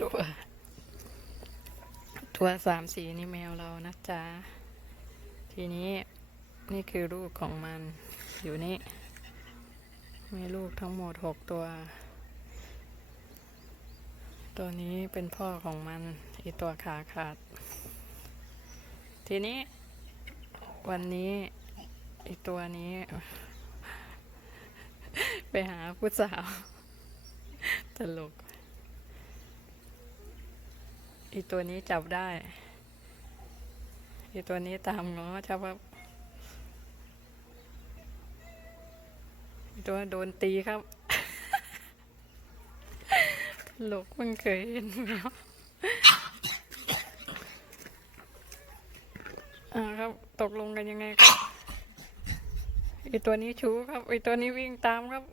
ตัว ตัวสามสีนี่แมวเรานะจ๊ะ ทีนี้นี่คือลูกของมันอยู่นี่ มีลูกทั้งหมดหกตัว ตัวนี้เป็นพ่อของมัน อีตัวขาขาด ทีนี้ วันนี้อีตัวนี้ ไปหาผู้สาว ตลก อีตัวนี้จับได้ อีตัวนี้ตามง้อจับว่าอีตัวโดนตีครับตลกเพิ่งเคยเห็นแมวอ่าครับ ตกลงกันยังไงครับ อีตัวนี้ชูครับ อีตัวนี้วิ่งตามครับ